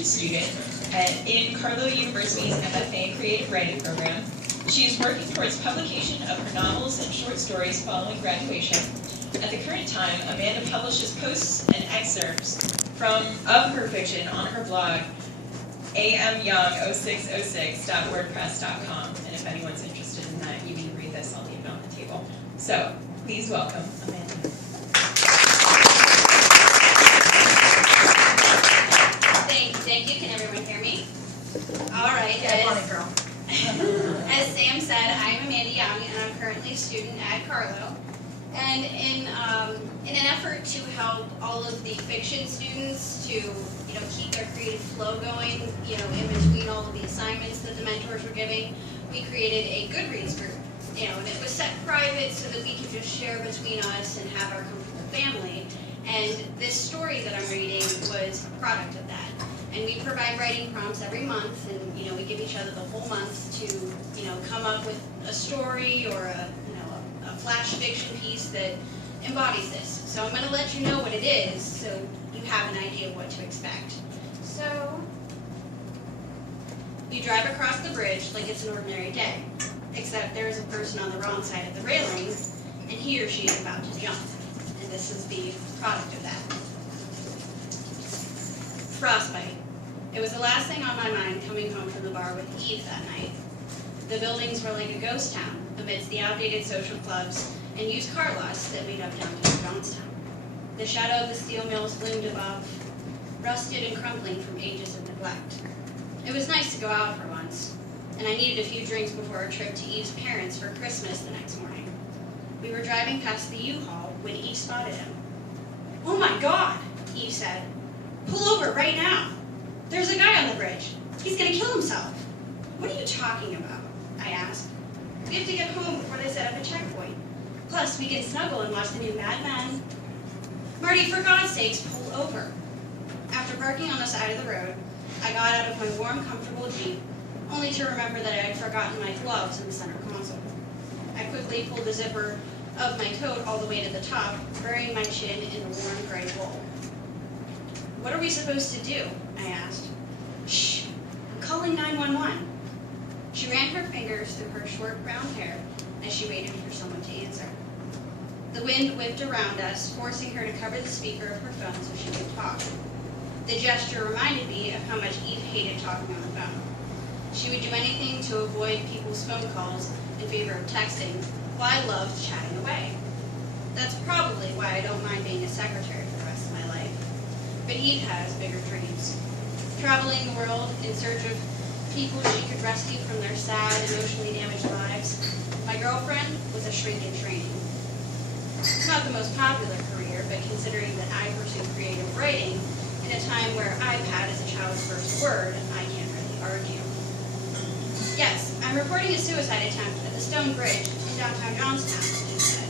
associate student in Carlow University's MFA Creative Writing program. She is working towards publication of her novels and short stories following graduation. At the current time, Amanda publishes posts and excerpts of her fiction on her blog, amyoung0606.wordpress.com. And if anyone's interested in that, you can read this. I'll leave it on the table. So, please welcome Amanda. Thank you. Can everyone hear me? All right. Girl. As Sam said, I'm Amanda Young, and I'm currently a student at Carlow. And in an effort to help all of the fiction students to keep their creative flow going, in between all of the assignments that the mentors were giving, we created a Goodreads group. And it was set private so that we could just share between us and have our comfortable family. And this story that I'm reading was a product of that. And we provide writing prompts every month, and we give each other the whole month to come up with a story or a flash fiction piece that embodies this. So I'm going to let you know what it is, so you have an idea of what to expect. So you drive across the bridge like it's an ordinary day, except there is a person on the wrong side of the railing, and he or she is about to jump. And this is the product of that. Frostbite. It was the last thing on my mind coming home from the bar with Eve that night. The buildings were like a ghost town amidst the outdated social clubs and used car lots that made up downtown Johnstown. The shadow of the steel mills loomed above, rusted and crumbling from ages of neglect. It was nice to go out for once, and I needed a few drinks before our trip to Eve's parents for Christmas the next morning. We were driving past the U-Haul when Eve spotted him. "Oh my God," Eve said. "Pull over right now. There's a guy on the bridge. He's going to kill himself." "What are you talking about?" I asked. "We have to get home before they set up a checkpoint. Plus, we can snuggle and watch the new Mad Men." "Marty, for God's sakes, pull over." After parking on the side of the road, I got out of my warm, comfortable Jeep, only to remember that I had forgotten my gloves in the center console. I quickly pulled the zipper of my coat all the way to the top, burying my chin in the warm gray wool. "What are we supposed to do?" I asked. "Shh, I'm calling 911. She ran her fingers through her short brown hair as she waited for someone to answer. The wind whipped around us, forcing her to cover the speaker of her phone so she could talk. The gesture reminded me of how much Eve hated talking on the phone. She would do anything to avoid people's phone calls in favor of texting, while I loved chatting away. That's probably why I don't mind being a secretary for the rest of my life. But Eve has bigger dreams. Traveling the world in search of people she could rescue from their sad, emotionally damaged lives. My girlfriend was a shrink in training. Not the most popular career, but considering that I pursued creative writing in a time where iPad is a child's first word, I can't really argue. "Yes, I'm reporting a suicide attempt at the Stone Bridge in downtown Johnstown," she said.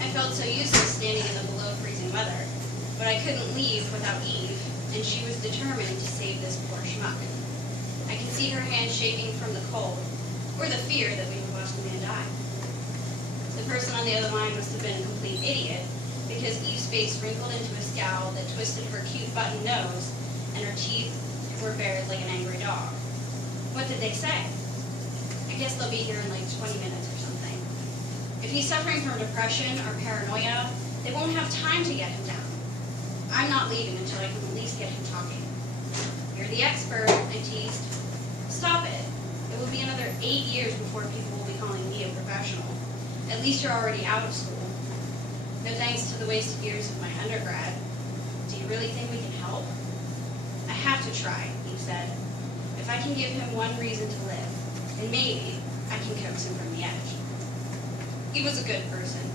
I felt so useless standing in the below freezing weather, but I couldn't leave without Eve, and she was determined to save this poor schmuck. I could see her hand shaking from the cold, or the fear that we would watch the man die. The person on the other line must have been a complete idiot, because Eve's face wrinkled into a scowl that twisted her cute button nose, and her teeth were bared like an angry dog. "What did they say?" "I guess they'll be here in like 20 minutes or something. If he's suffering from depression or paranoia, they won't have time to get him down. I'm not leaving until I can at least get him talking." "You're the expert," I teased. "Stop it. It will be another 8 years before people will be calling me a professional. At least you're already out of school. No thanks to the wasted years of my undergrad. Do you really think we can help?" "I have to try," he said. "If I can give him one reason to live, then maybe I can coax him from the edge." He was a good person,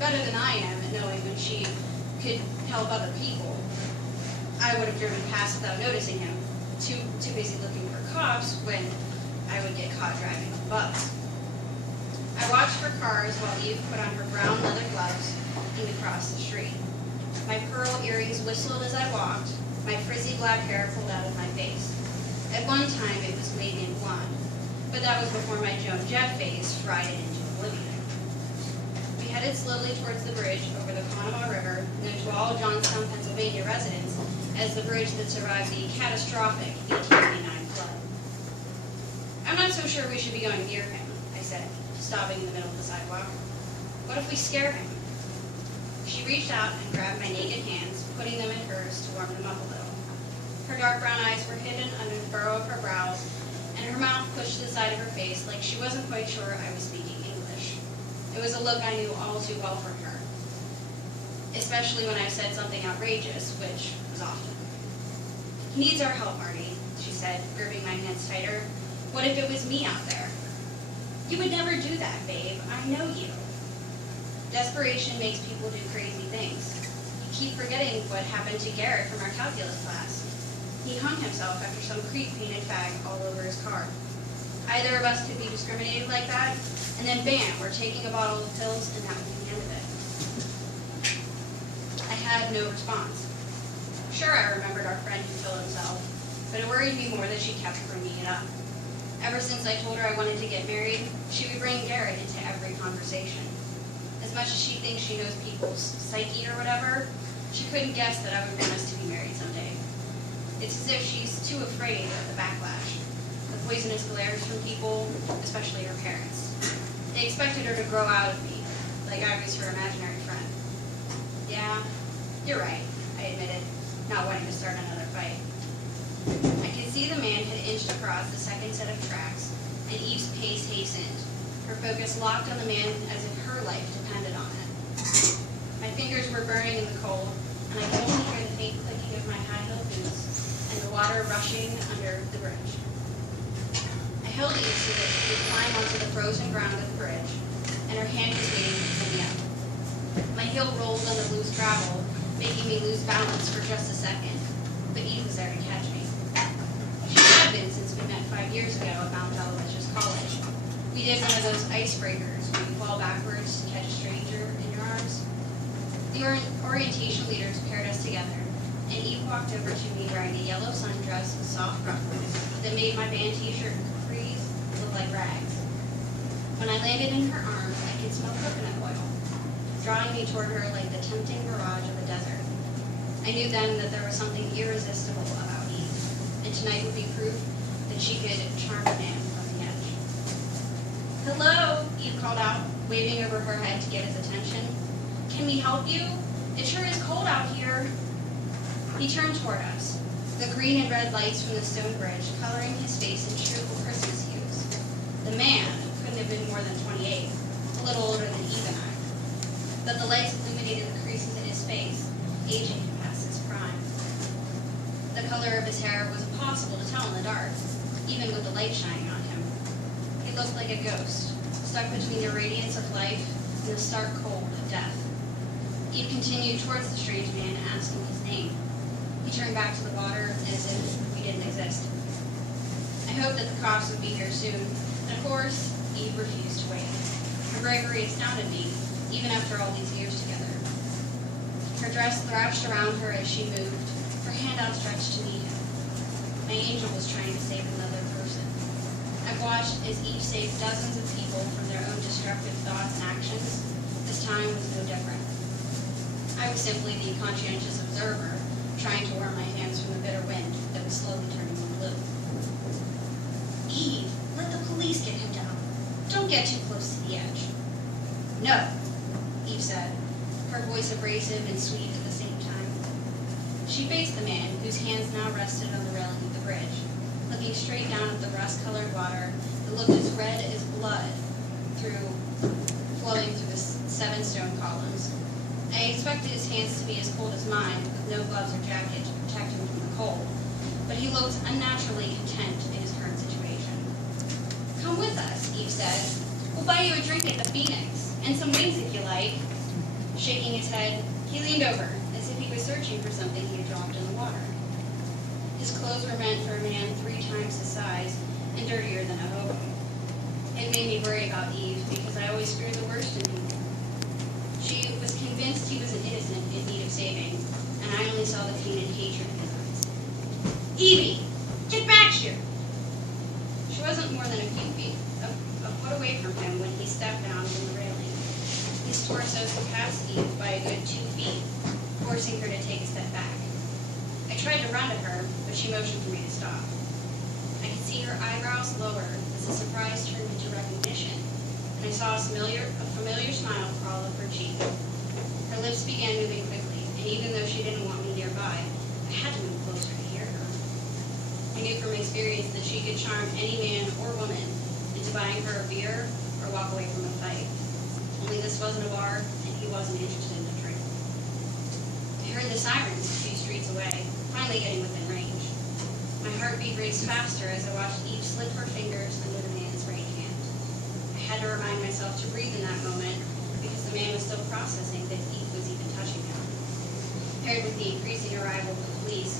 better than I am at knowing when she could help other people. I would have driven past without noticing him, too busy looking for cops when I would get caught driving on the bus. I watched for cars while Eve put on her brown leather gloves and we crossed the street. My pearl earrings whistled as I walked, my frizzy black hair pulled out of my face. At one time it was wavy and blonde, but that was before my Joan Jett phase fried it into oblivion. We headed slowly towards the bridge over the Conemaugh River, known to all Johnstown, Pennsylvania residents as the bridge that survived the catastrophic 1889 flood. I'm not so sure we should be going near him, I said, stopping in the middle of the sidewalk. What if we scare him? She reached out and grabbed my naked hands, putting them in hers to warm them up a little. Her dark brown eyes were hidden under the furrow of her brows, and her mouth pushed to the side of her face like she wasn't quite sure I was speaking English. It was a look I knew all too well from her, especially when I said something outrageous, which was often. He needs our help, Marty, she said, gripping my hands tighter. What if it was me out there? You would never do that, babe. I know you. Desperation makes people do crazy things. You keep forgetting what happened to Garrett from our calculus class. He hung himself after some creep painted fag all over his car. Either of us could be discriminated like that, and then bam, we're taking a bottle of pills, and that would be the end of it. I had no response. Sure, I remembered our friend who killed himself, but it worried me more that she kept bringing it up. Ever since I told her I wanted to get married, she would bring Garrett into every conversation. As much as she thinks she knows people's psyche or whatever, she couldn't guess that I would want us to be married someday. It's as if she's too afraid of the backlash, the poisonous glares from people, especially her parents. They expected her to grow out of me, like I was her imaginary friend. Yeah, you're right, I admitted, not wanting to start another fight. I could see the man had inched across the second set of tracks, and Eve's pace hastened, her focus locked on the man as if her life depended on it. My fingers were burning in the cold, and I could only hear the faint clicking of my high-heeled boots and the water rushing under the bridge. I held Eve so that she could climb onto the frozen ground of the bridge, and her hand was waiting to pull me up. My heel rolled on the loose gravel, making me lose balance for just a second, but Eve was there to catch me. She had been since we met 5 years ago at Mount Aloysius College. We did one of those icebreakers where you fall backwards to catch a stranger in your arms. The orientation leaders paired us together, and Eve walked over to me wearing a yellow sundress with soft ruffles that made my band t-shirt and capris look like rags. When I landed in her arms, I could smell coconut oil, drawing me toward her like the tempting mirage of a desert. I knew then that there was something irresistible about Eve, and tonight would be proof that she could charm a man from the edge. Hello, Eve called out, waving over her head to get his attention. Can we help you? It sure is cold out here. He turned toward us, the green and red lights from the stone bridge coloring his face in cheerful Christmas hues. The man couldn't have been more than 28, a little older than Eve and I, but the lights illuminated the creases in his face, aging him past his prime. The color of his hair was impossible to tell in the dark, even with the light shining on him. He looked like a ghost, stuck between the radiance of life and the stark cold of death. Eve continued towards the strange man, asking his name. He turned back to the water as if we didn't exist. I hoped that the cops would be here soon, and of course, Eve refused to wait. Her bravery astounded me, even after all these years together. Her dress thrashed around her as she moved, her hand outstretched to meet him. My angel was trying to save another person. I've watched as Eve saved dozens of people from their own destructive thoughts and actions. This time was no different. I was simply the conscientious observer, trying to warm my hands from the bitter wind that was slowly turning them blue. Eve, let the police get him down. Don't get too close to the edge. No, Eve said, her voice abrasive and sweet at the same time. She faced the man, whose hands now rested on the railing of the bridge, looking straight down at the rust-colored water that looked as red as blood flowing through the 7 stone columns. I expected his hands to be as cold as mine, with no gloves or jacket to protect him from the cold, but he looked unnaturally content in his current situation. Come with us, Eve said. We'll buy you a drink at the Phoenix, and some wings if you like. Shaking his head, he leaned over, as if he was searching for something he had dropped in the water. His clothes were meant for a man 3 times his size, and dirtier than a hobo. It made me worry about Eve, because I always fear the worst in people. She was convinced he was an innocent in need of saving, and I only saw the pain and hatred in his eyes. Evie, get back here! She wasn't more than a foot away from him when he stepped down from the railing. His torso surpassed Eve by a good 2 feet, forcing her to take a step back. I tried to run to her, but she motioned for me to stop. I could see her eyebrows lower as the surprise turned into recognition, and I saw a familiar smile crawl up her cheek. Her lips began moving quickly, and even though she didn't want me nearby, I had to move closer to hear her. I knew from experience that she could charm any man or woman into buying her a beer or walk away from a fight. Only this wasn't a bar, and he wasn't interested in a drink. I heard the sirens a few streets away, finally getting within range. My heartbeat raced faster as I watched Eve slip her fingers under the man's right hand. I had to remind myself to breathe in that moment because the man was still processing that Eve was even touching him. Paired with the increasing arrival of the police,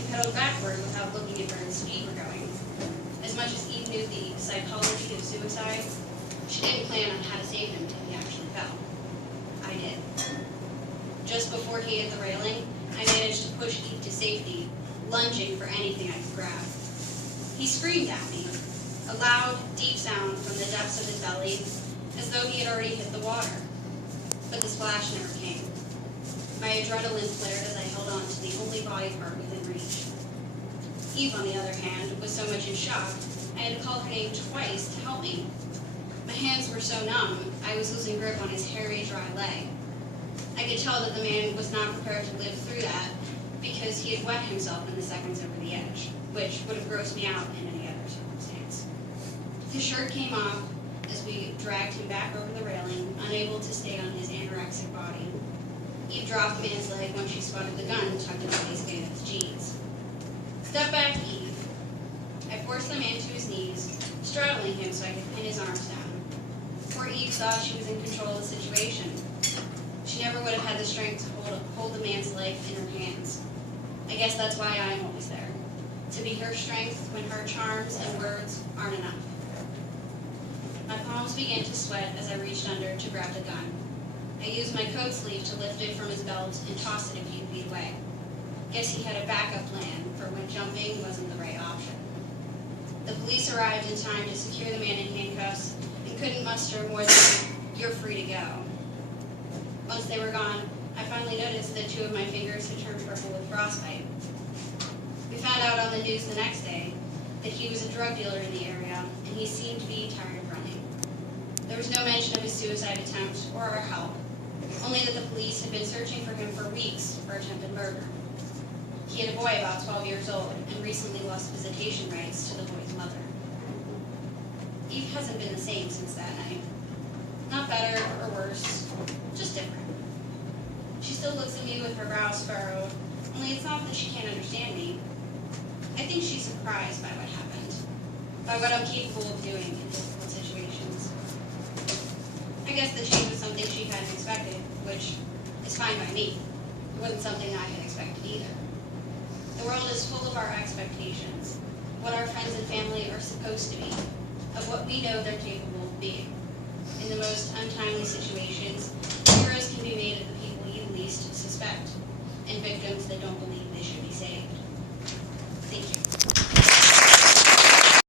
he pedaled backward without looking at where the speed were going. As much as Eve knew the psychology of suicide, she didn't plan on how to save him until he actually fell. I did. Just before he hit the railing, I managed to push Eve to safety, lunging for anything I could grab. He screamed at me, a loud, deep sound from the depths of his belly, as though he had already hit the water. But the splash never came. My adrenaline flared as I held on to the only body part within reach. Eve, on the other hand, was so much in shock, I had to call her name twice to help me. My hands were so numb, I was losing grip on his hairy, dry leg. I could tell that the man was not prepared to live through that because he had wet himself in the seconds over the edge, which would have grossed me out in any other circumstance. His shirt came off as we dragged him back over the railing, unable to stay on his anorexic body. Eve dropped the man's leg when she spotted the gun tucked in the waistband of his jeans. "Step back, Eve." I forced the man to his knees, straddling him so I could pin his arms down. Poor Eve thought she was in control of the situation. She never would have had the strength to hold the man's life in her hands. I guess that's why I am always there, to be her strength when her charms and words aren't enough. My palms began to sweat as I reached under to grab the gun. I used my coat sleeve to lift it from his belt and toss it a few feet away. Guess he had a backup plan for when jumping wasn't the right option. The police arrived in time to secure the man in handcuffs and couldn't muster more than, "You're free to go." Once they were gone, I finally noticed that 2 of my fingers had turned purple with frostbite. We found out on the news the next day that he was a drug dealer in the area, and he seemed to be tired of running. There was no mention of his suicide attempt or our help, only that the police had been searching for him for weeks for attempted murder. He had a boy about 12 years old and recently lost visitation rights to the boy's mother. Eve hasn't been the same since that night. Not better or worse, just different. She still looks at me with her brows furrowed, only it's not that she can't understand me. I think she's surprised by what happened, by what I'm capable of doing in difficult situations. I guess the change was something she hadn't expected, which is fine by me. It wasn't something I had expected either. The world is full of our expectations, what our friends and family are supposed to be, of what we know they're capable of being. In the most untimely situations,